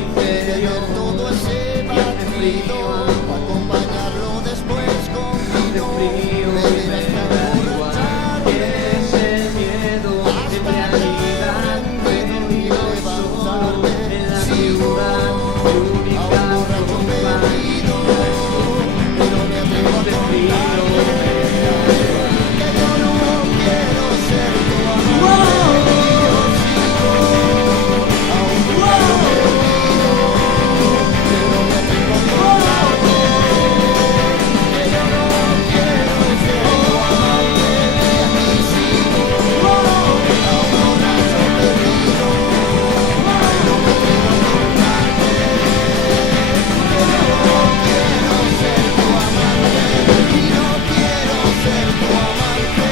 misterio todo ese vacío, acompañarlo después conmigo, beber hasta emborracharme, ese miedo en realidad perdido solo en la ciudad de única compañía. pero me atrevo a contarte que yo no quiero ser tu amante, que yo sigo aún buscando perdido, pero me atrevo a contarte que yo no quiero ser tu amante, y aquí sigo aún borracho perdido, pero me atrevo a contarte que yo no quiero ser tu amante, y no quiero ser tu amante.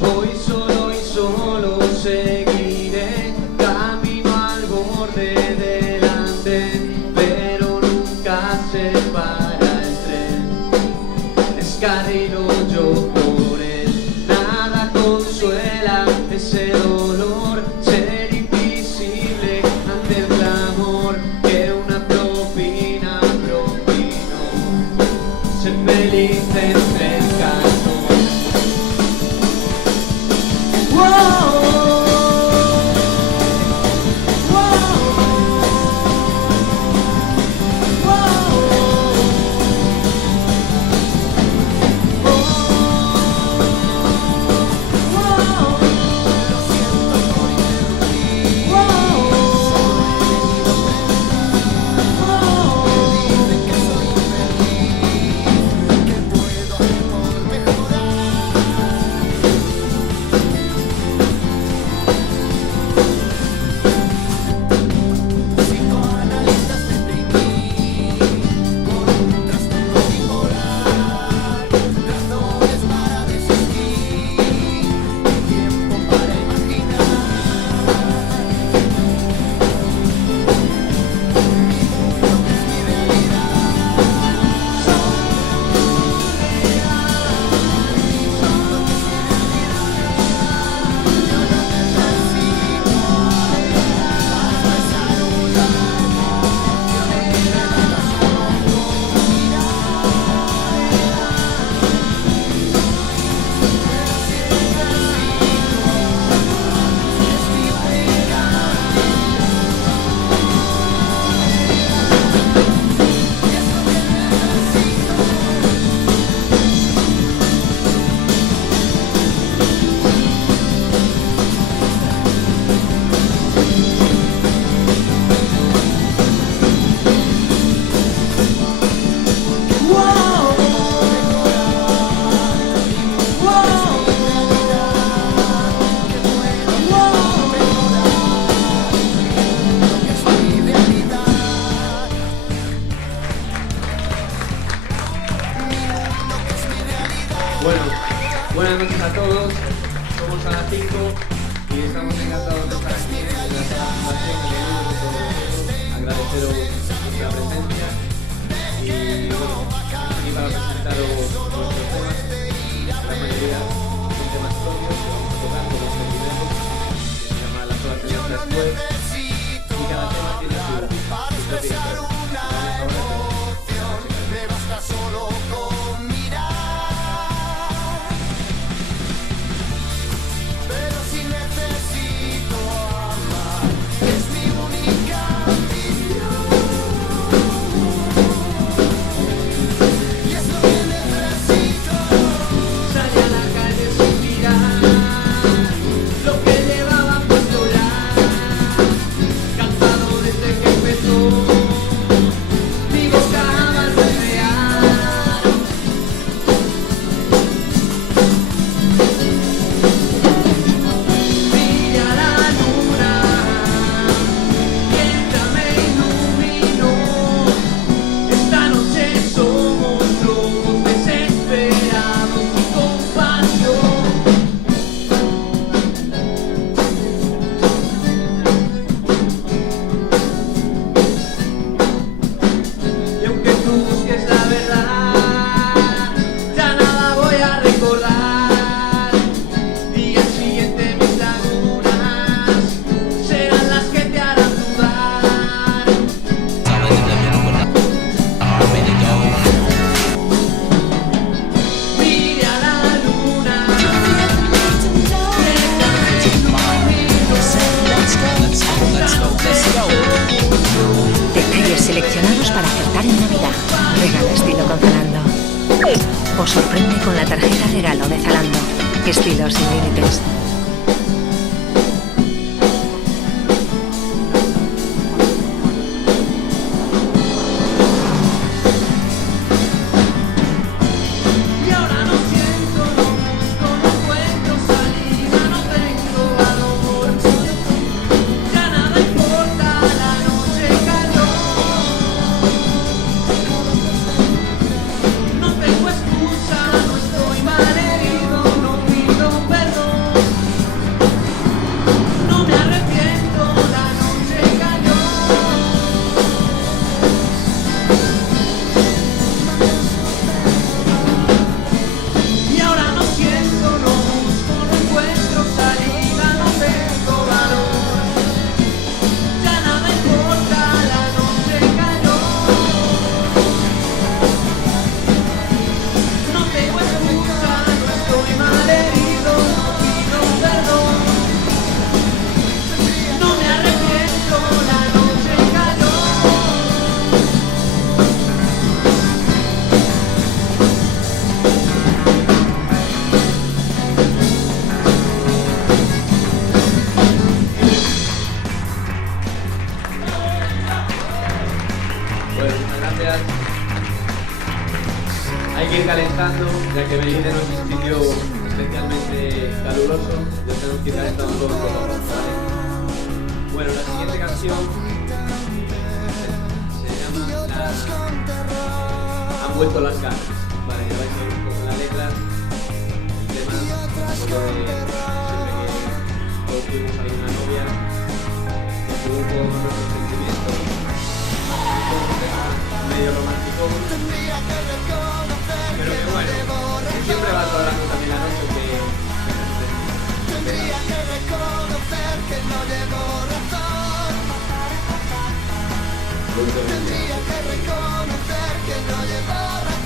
Hoy solo seguiré camino al borde del andén, pero nunca se para el tren. Descarrilo yo por él, nada consuela ese dolor, ser invisible ante el clamor que una propina propinó. Ser feliz entre el canto. Dicen que soy infeliz, que puedo hacer por mejorar. Psicoanalistas deprimí con un trastorno bipolar, razones para desistir, tiempo para imaginar. Bueno, buenas noches a todos, somos a las 5 y estamos encantados de estar aquí en la sala de presentación. Agradeceros vuestra presencia y bueno, aquí para presentaros nuestros temas. La mayoría son temas propios que vamos a tocar con los evidentes, que se llama Las Horas de Nuestras Web, y cada tema tiene su propia historia. Vamos ahora Me basta solo con mirar, pero si necesito amar, es mi única ambición, y es lo que necesito. Salí a la calle sin mirar lo que llevaba puesto ya, cansado desde que Seleccionados para acertar en Navidad. Regala estilo con Zalando. Os sorprende con la tarjeta regalo de Zalando. Estilos sin límites. Hay que ir calentando, ya que Benítez no es un sitio especialmente caluroso. Yo tengo que ir calentando todo el rato, ¿vale? Bueno, la siguiente canción se llama Han vuelto las ganas. Vale, ya vais a ver un poco la letra. El tema, un poco de siempre que todos tuvimos alguna novia, que tuvo un poco nuestros sentimientos, un tema medio romántico. Pero que bueno, siempre va hablando también la noche que tendría que reconocer que no llevo razón. Tendría que reconocer que no llevo razón.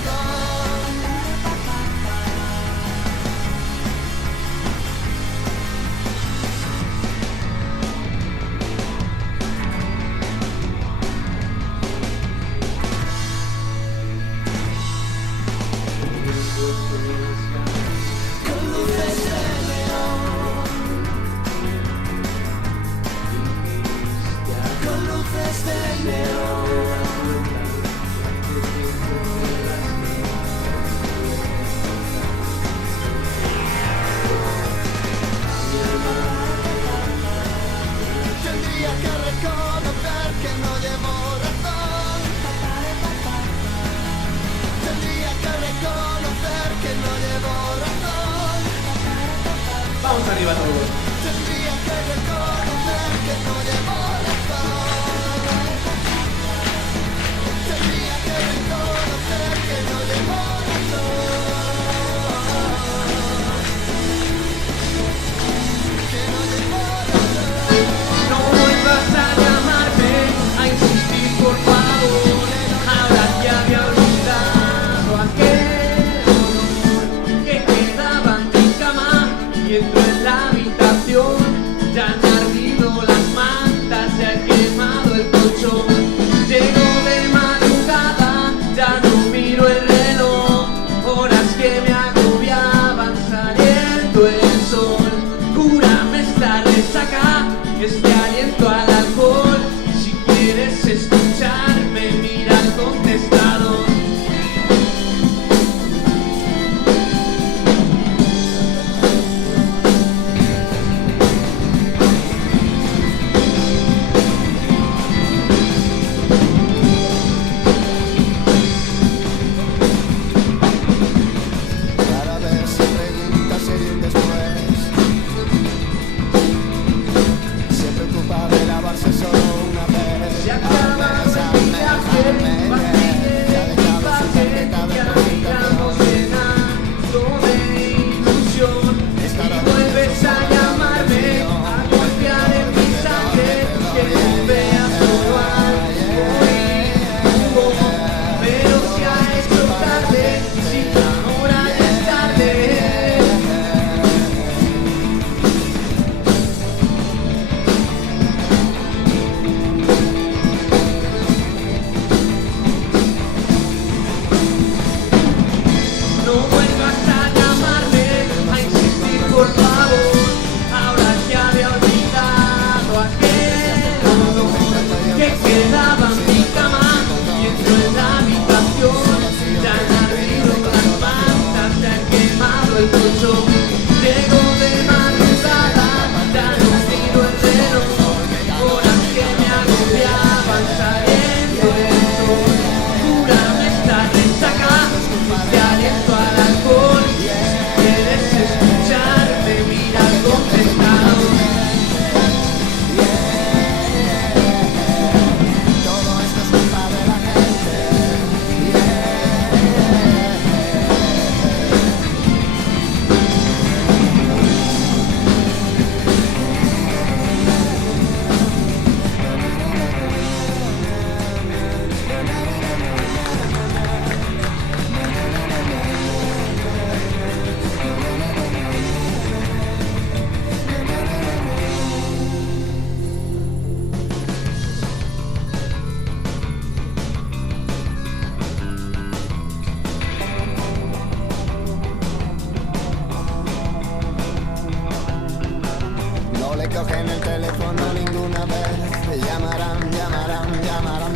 Con luces de neón, con luces de neón.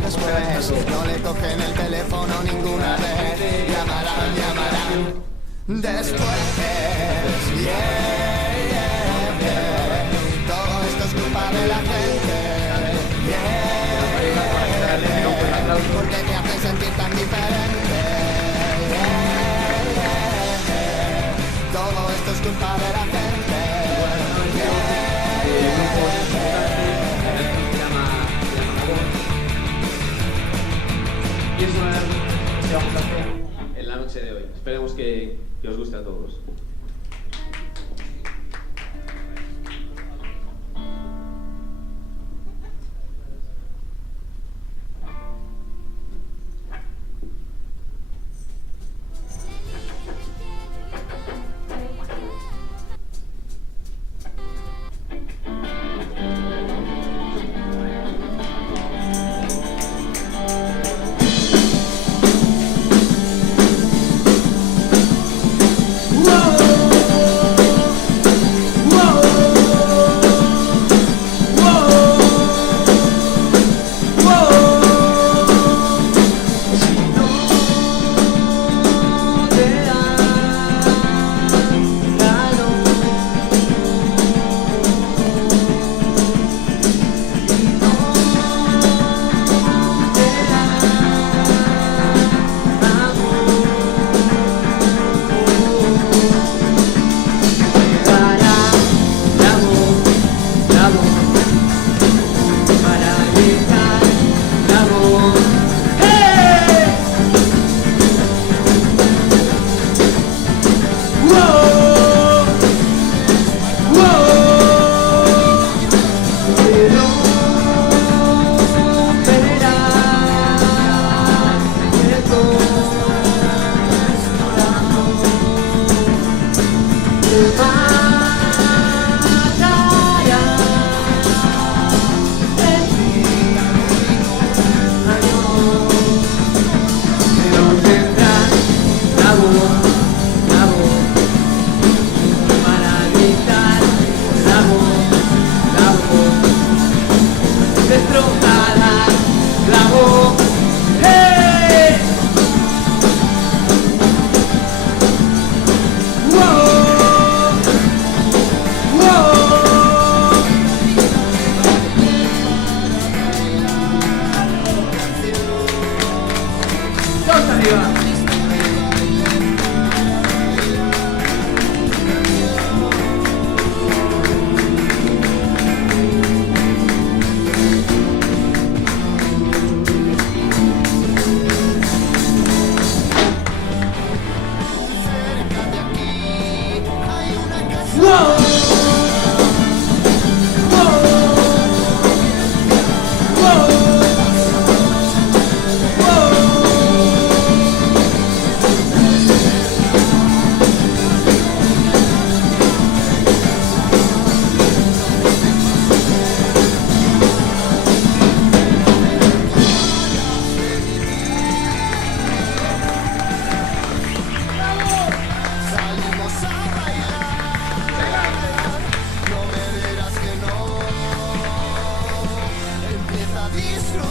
después. No le cogen el teléfono ninguna vez. Llamarán, llamarán después. Yeah, yeah, yeah. Todo esto es culpa de la gente. Yeah, yeah. Porque te hacen sentir tan diferente. Yeah, yeah. Todo esto es culpa de la gente. Y eso es lo que vamos a hacer en la noche de hoy. Esperemos que os guste a todos.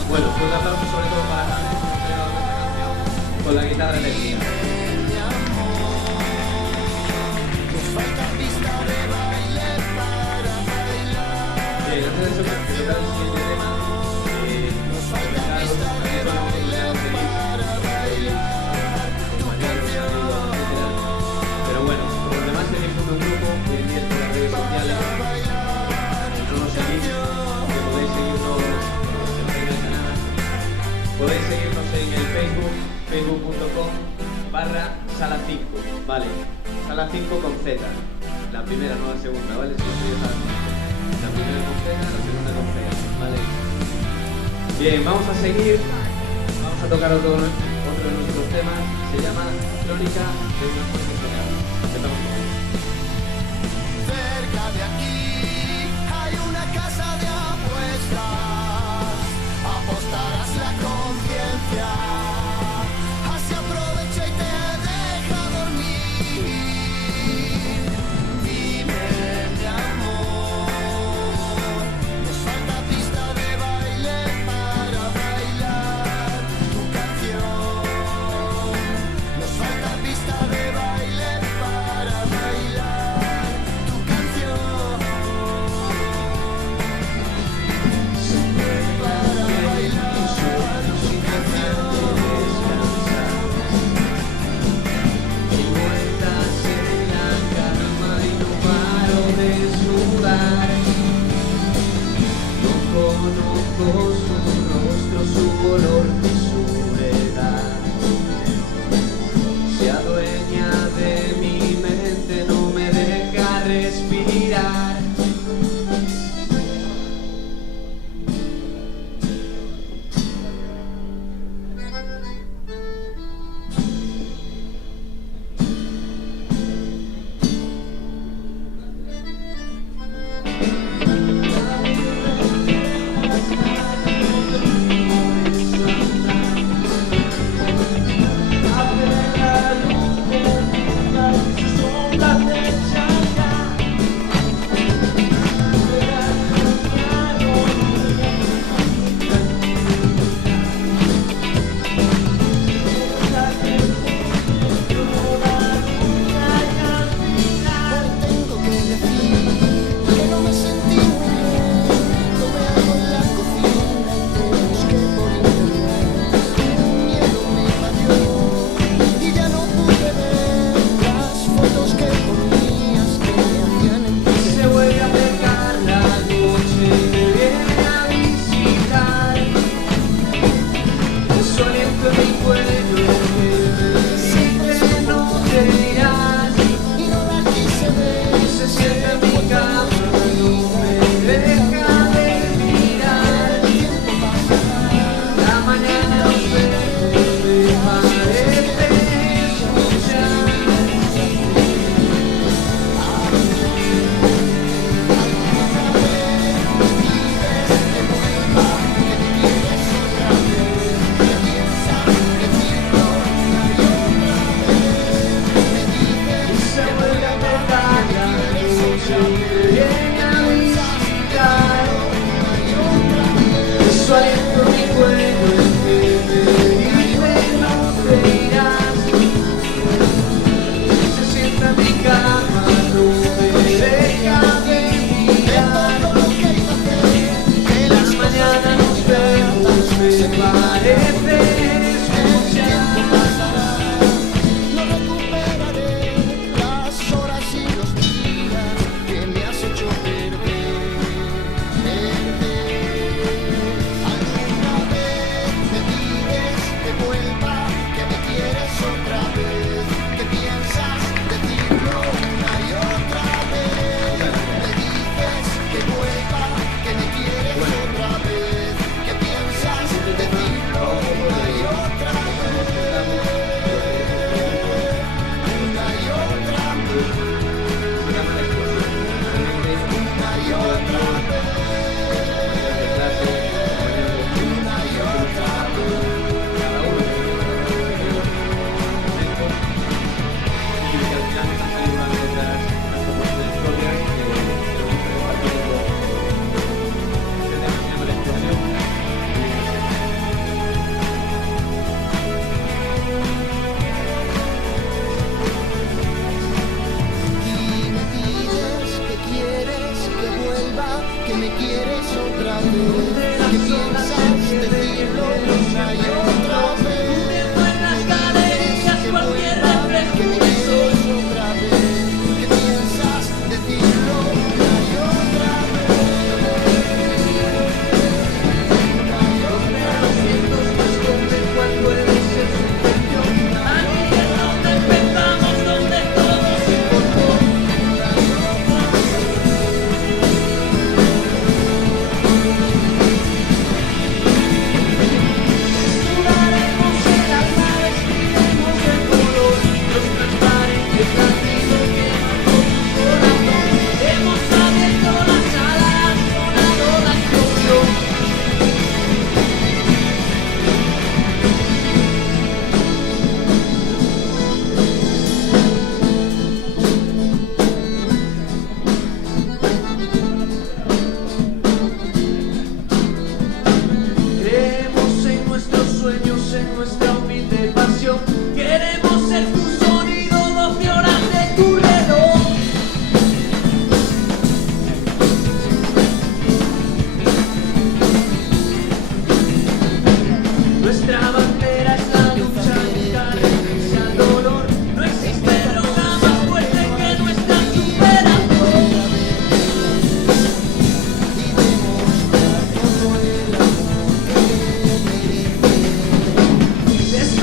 Bueno, un aplauso sobre todo para James, que nos ha llegado esta canción con la guitarra eléctrica. Bien, antes de eso, quiero tocar el siguiente tema. Pero bueno, como los demás tenéis un grupo, hoy en día por las redes sociales, no nos seguís, que podéis seguirnos en el canal. Podéis seguirnos en el Facebook, facebook.com/Sala5, ¿vale? Sala5 con Z, la primera, no la segunda, ¿vale? Si no soy Sala5. La primera con Z, la segunda con Z, ¿vale? Bien, vamos a seguir, vamos a tocar otro de nuestros temas, se llama Crónica de una muerte soñada. Empezamos con él. Cerca de aquí hay una casa de apuestas, apostarás la conciencia, así aprovecha y te deja dormir. Dime, mi amor, nos falta pista de baile para bailar. ojos, su rostro, su olor y su edad. Se adueña de mi mente, no me deja respirar.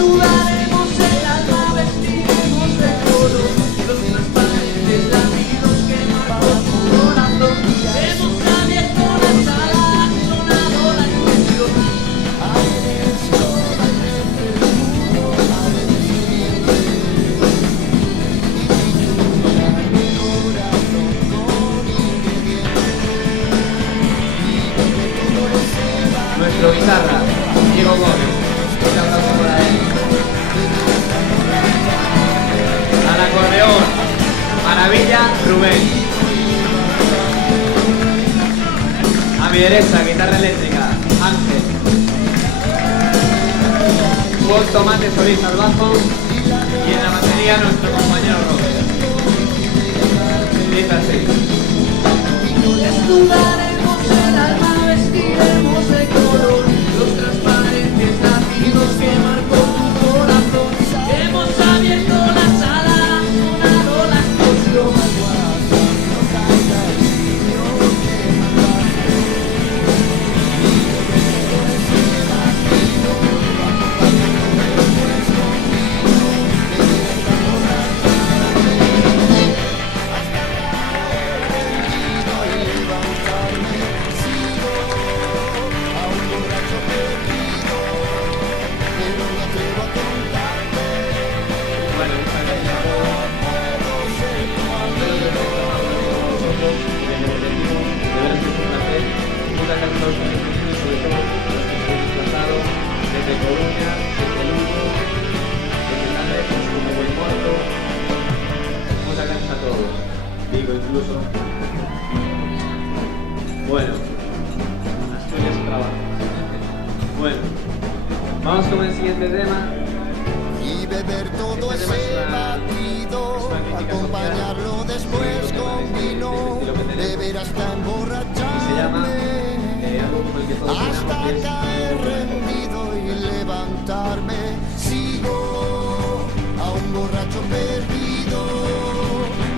Desnudaremos el alma, vestiremos de color los transparentes latidos que marcó tu corazón. Hemos abierto las alas, sonado la explosión. Nuestro guitarra, Diego Gómez, un aplauso para él. Al acordeón, Maravilla, Rubén. A mi derecha, guitarra eléctrica, Ángel. Juan Tomate Solís al bajo y en la batería nuestro compañero Robert. Dice así. Desnudaremos el alma, vestiremos de color los transparentes latidos que marcó tu corazón. Hemos abierto las alas, sonado la explosión. Desde Coruña, desde Lugo, desde Cáceres, como Buen Muerto. Muchas gracias a todos, digo incluso. Bueno, Asturias trabajo. Bueno, vamos con el siguiente tema. Y beber todo ese batido, acompañarlo después con vino, beber hasta emborracharme, Y se llama algo como el que todos hasta tenemos, que es caer rendido y levantarme. Sigo a un borracho perdido,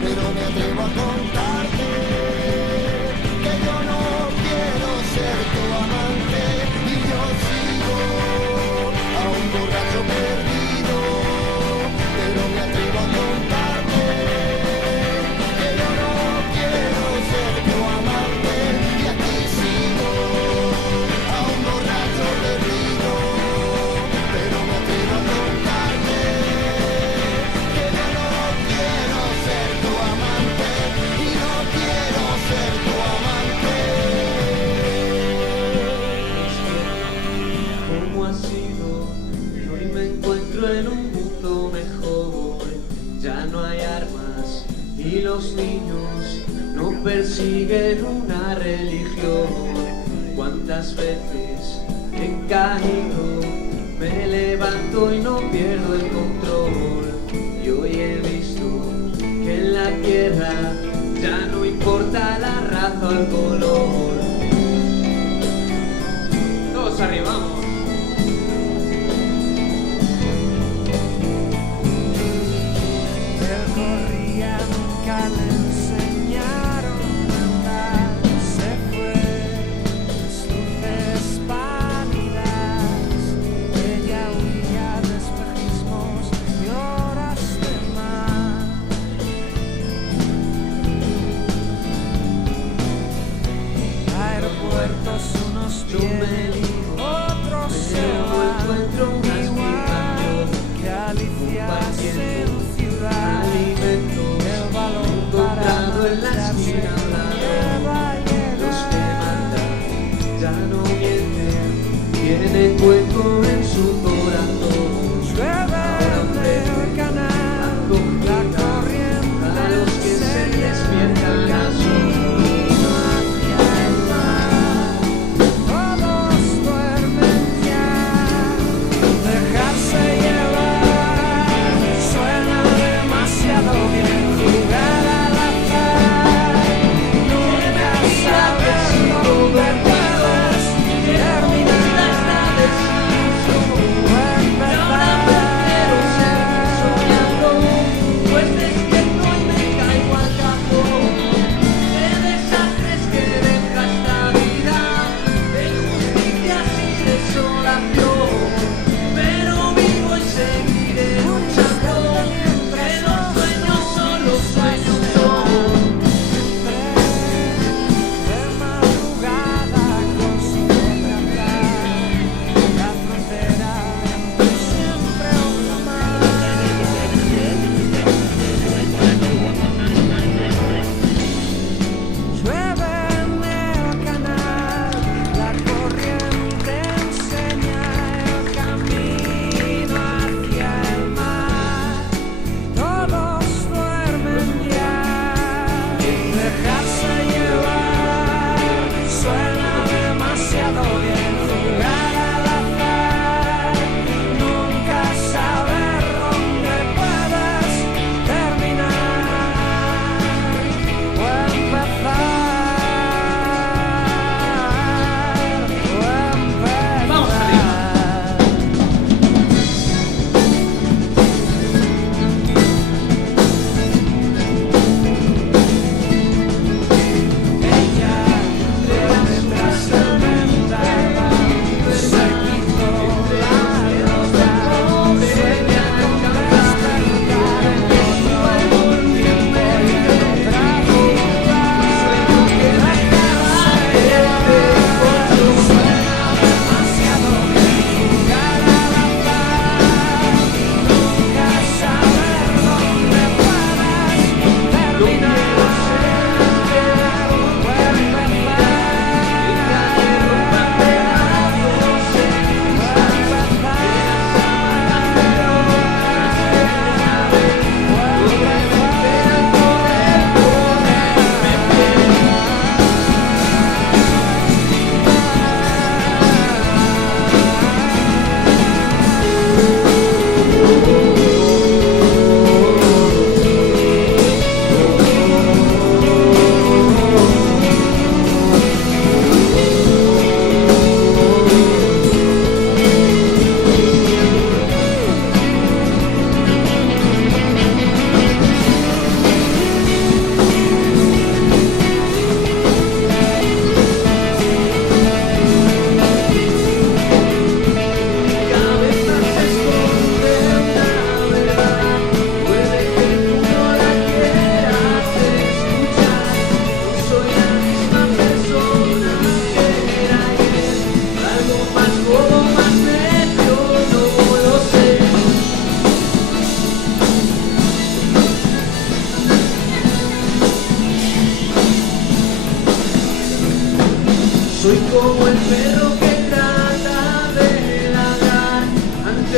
pero me atrevo a contarte que yo no quiero ser tu amante. Y yo sigo a un borracho perdido, pero me atrevo a contarte que yo no quiero ser tu amante. Y aquí sigo a un borracho perdido, pero me atrevo a contarte que yo no quiero ser tu amante y no quiero ser tu amante. ¿Cómo ha sido? Hoy me encuentro en un mundo mejor. Ya no hay armas y los niños no persiguen una religión. ¿Cuántas veces he caído? Me levanto y no pierdo el control. Y hoy he visto que en la tierra ya no importa la raza o el color. Todos arribamos. Él corría, nunca le enseñaron a andar. Se fue, las luces pálidas. Ella huía de espejismos y horas de mar.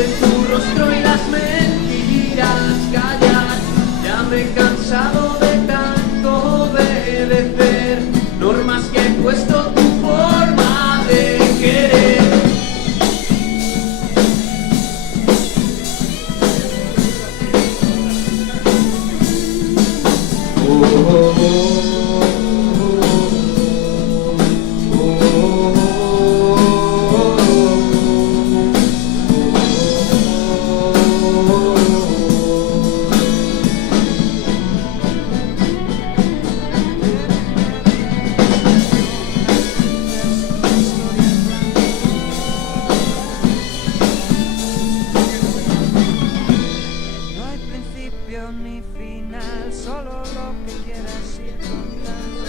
en tu rostro y las mentiras callar. Ya me he cansado de tanto obedecer normas que he puesto tu forma de querer. No hay principio ni final, solo lo que quieras ir contando.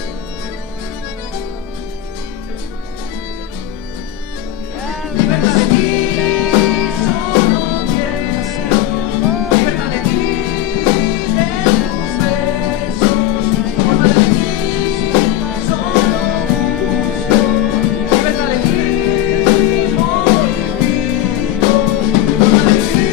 Libertad de ti, solo quiero. Libertad de ti, de tus besos. Libertad de ti, solo busco. Libertad de ti, olvido. Libertad de ti.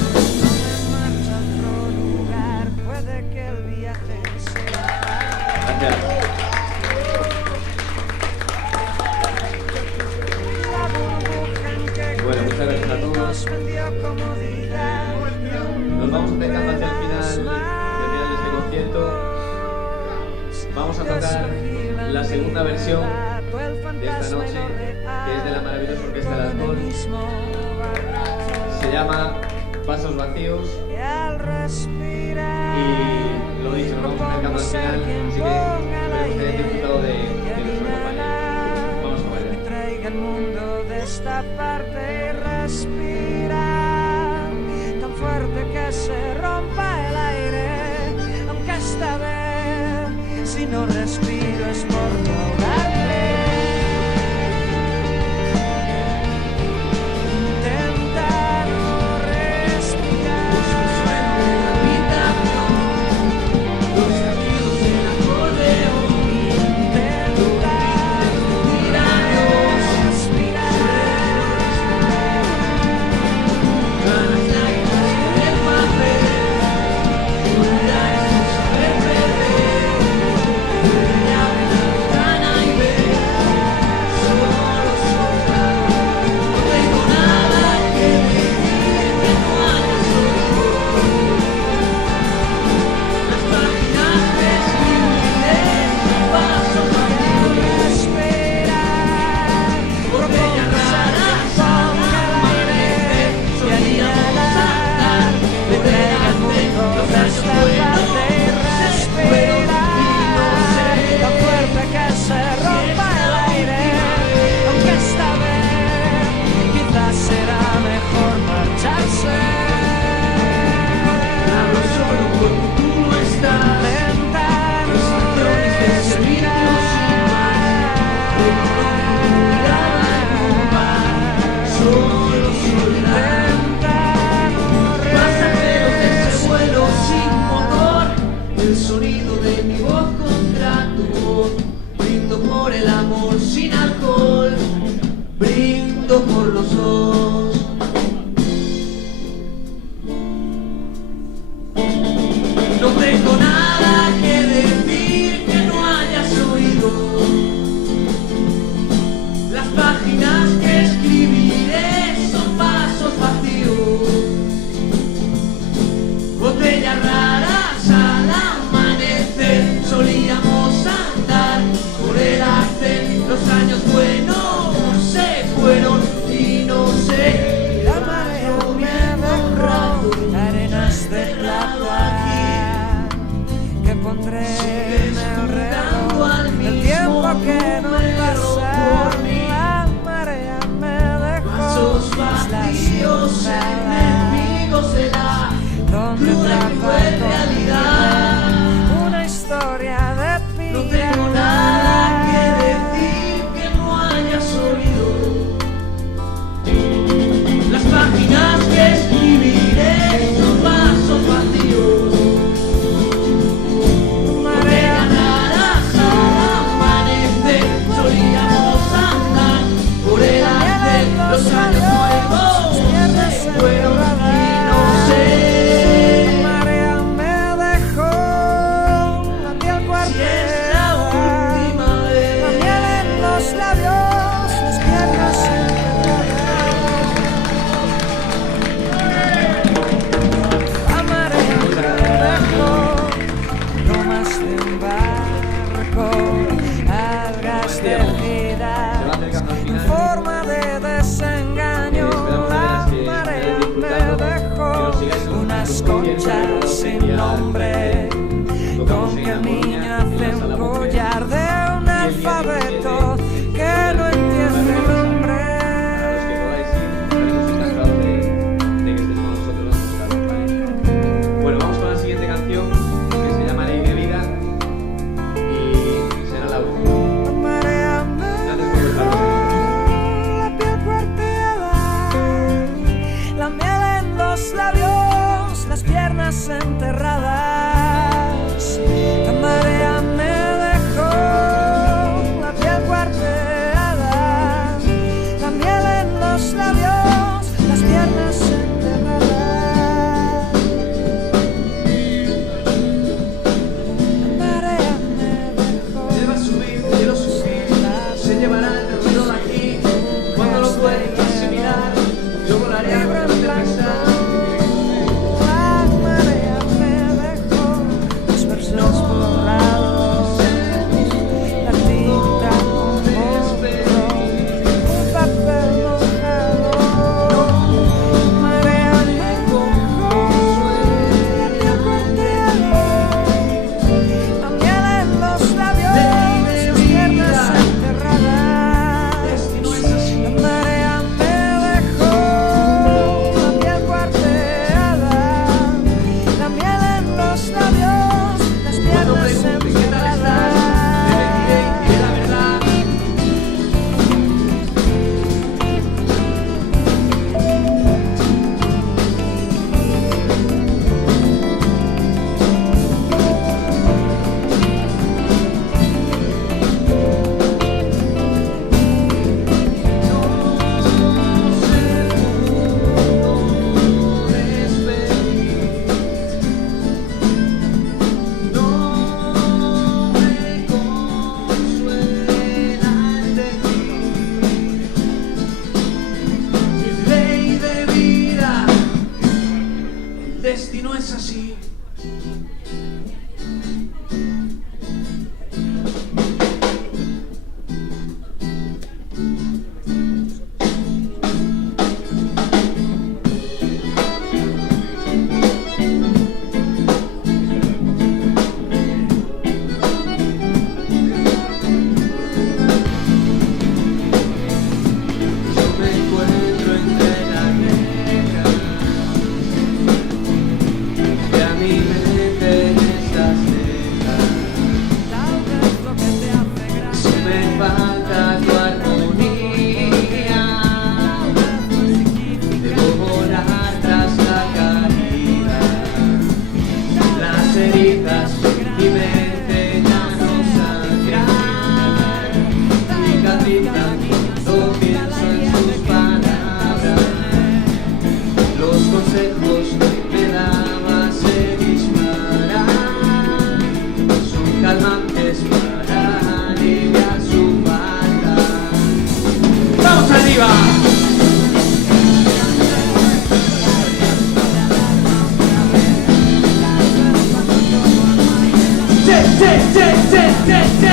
Marcha a otro lugar, puede que el viaje sea Gracias. la burbuja en que Bueno, muchas gracias a todos. nos vendió comodidad. Nos vamos acercando hacia el final de este concierto. Vamos a tocar la segunda versión de esta noche, que es de la maravillosa Orquesta del Alcohol. Se llama Vasos Vacíos. Y lo dicho, nos vamos acercando al final, así que espero que hayáis disfrutado de nuestra compañía. Vamos a bailar. Traiga el mundo de esta parte y respira tan fuerte que se rompa el aire, aunque esta vez si no respiro es por no ahogarme. Intenta no respirar. Los sonidos del acordeón. Intenta no respirar. Las lágrimas en el papel. Una es un saber perder. Ya las conchas sin nombre, con que el niño hace un collar de un alfabeto que no entiende el nombre. Bueno, vamos con la siguiente canción que se llama Ley de Vida y será la última. La marea me dejó la piel cuarteada, la miel en los labios, las piernas enterradas. La marea me dejó la piel cuarteada, la miel en los labios, las piernas enterradas. La marea me dejó. Él va a subir, quiero subir, se llevará el ruido de aquí. Cuando lo pueda asimilar, yo volaré a Libro en donde blanco. pensar. La marea me dejó los versos borrados, la tinta con borrón, un papel mojado. La marea me dejó la piel cuarteada, la miel en los labios, las piernas enterradas. Destino es así. La marea me dejó la piel cuarteada, la miel en los labios, las Cuando piernas pregunte qué tal estás, te enterradas. diré la verdad. Ley de vida, el destino es así. Yo me encuentro entre las rejas y a mi mente estas cejas. Tal vez lo que te hace Si grande, me falta tu armonía, debo volar tras la caída. Las heridas mi mente ya no sangran, cicatrizan cuando pienso en sus palabras. Los consejos que me daba se disparan, son calmantes para aliviar su falta. ¡Vamos arriba! ¡Sí, sí, sí, sí, sí, sí!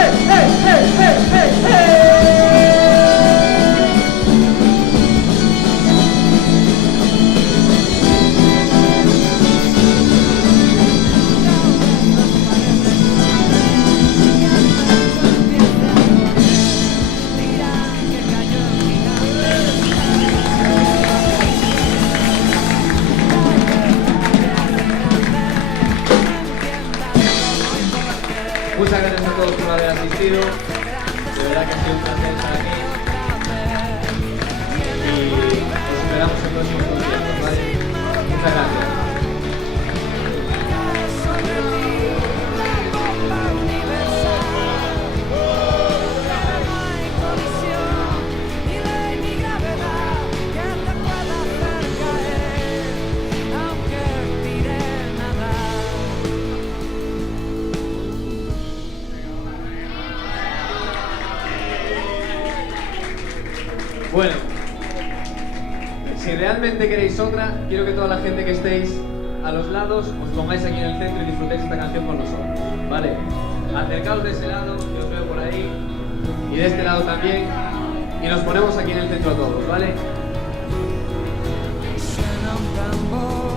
¡Hey, hey, hey, hey, hey, hey! Muchas gracias a todos por haber asistido. De verdad que ha sido un placer estar aquí. Y os esperamos en próximos conciertos, ¿vale? Muchas gracias. Bueno, si realmente queréis otra, quiero que toda la gente que estéis a los lados os pongáis aquí en el centro y disfrutéis esta canción con nosotros, ¿vale? Acercaos de ese lado, que os veo por ahí, y de este lado también, y nos ponemos aquí en el centro todos, ¿vale? Suena un tambor,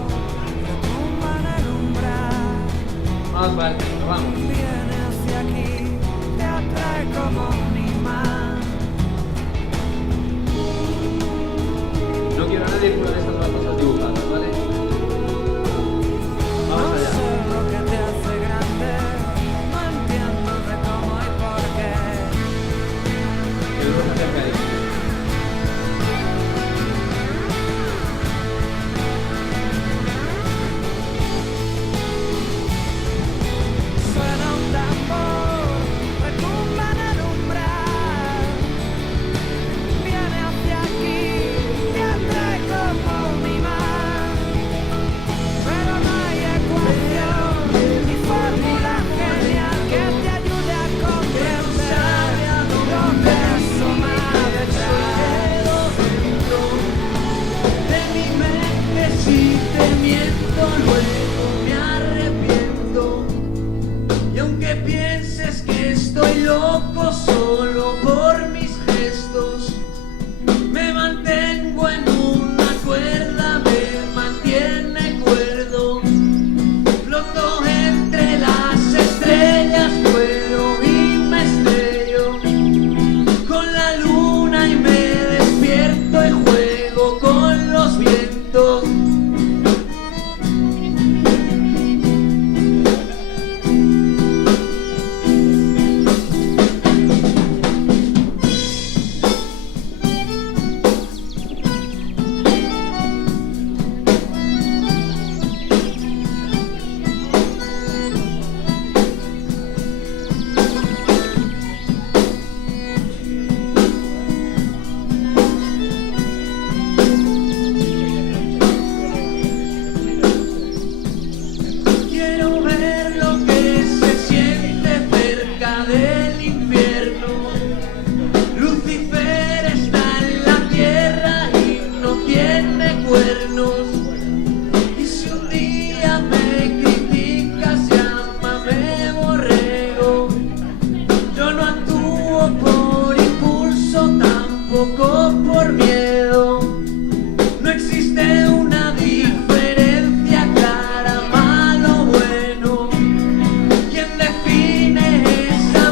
retumba en el umbral. Vamos para el centro, vamos. Viene hacia aquí, te atrae como un imán. No quiero a nadie con una de estas barbas dibujadas, ¿vale? Vamos No allá. sé lo que te hace grande, no entiendo de cómo y por qué. Que nos vamos a hacer cariño. Suena un tambor, retumba en el umbral. Viene hacia aquí, te atrae como un imán. Pero no hay ecuación ni fórmula genial que te ayude a comprender lo que asoma detrás. De mi mente si te miento, luego me arrepiento. Y aunque pienses que estoy loco solo por mis gestos, me mantengo en una cuerda, me mantiene cuerdo. Floto entre las estrellas, vuelo y me estrello con la luna y me despierto y juego con los vientos. Quiero ver lo que se siente cerca del infierno. Lucifer está en la tierra y no tiene cuernos. Y si un día me criticas, llámame borrego. Yo no actúo por impulso, tampoco por miedo. No existe una diferencia clara, malo, bueno. ¿Quién define esa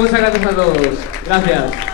Muchas gracias a todos. Gracias.